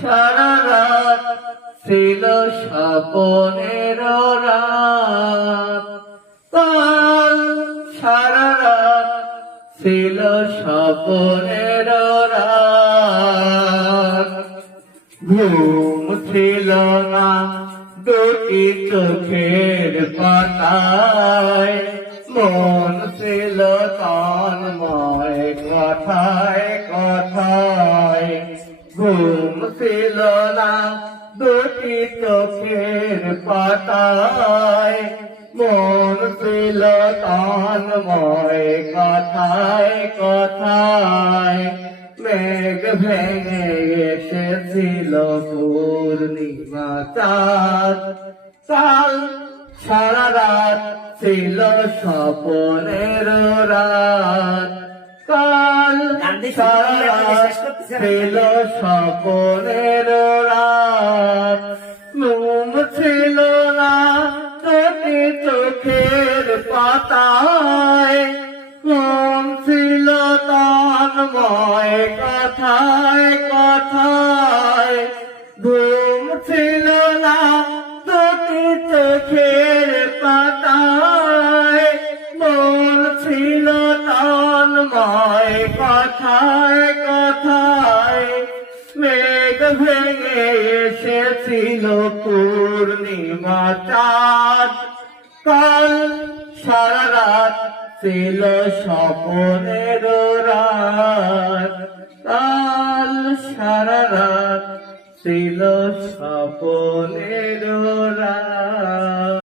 সারা রাত ছিল স্বপনের রাত। কাল সারা রাত ছিল স্বপনের রাত। ঘুম ছিল না দুটি চোখের পাতায়। মন ছিল তন্ময় কথায় কথায়। ঘুম ছিল না দুটি চোখের পাতায়। মন ছিল তন্ময় কথায় কথায়। মেঘ ভেঙে এসেছিল পূর্ণিমা চাঁদ। কাল সারা রাত ছিল সারা রাত। ছিল স্বপনের রাত। ঘুম ছিল না তোকে চোখের পাতায়। মন ছিল তন্ময় কথায় কথায় তন্ময় কথায় কথায় মেঘ ভেঙে এসেছিল পূর্ণিমা চাঁদ। কাল সারা রাত ছিল স্বপনের রাত। কাল সারা রাত ছিল স্বপনের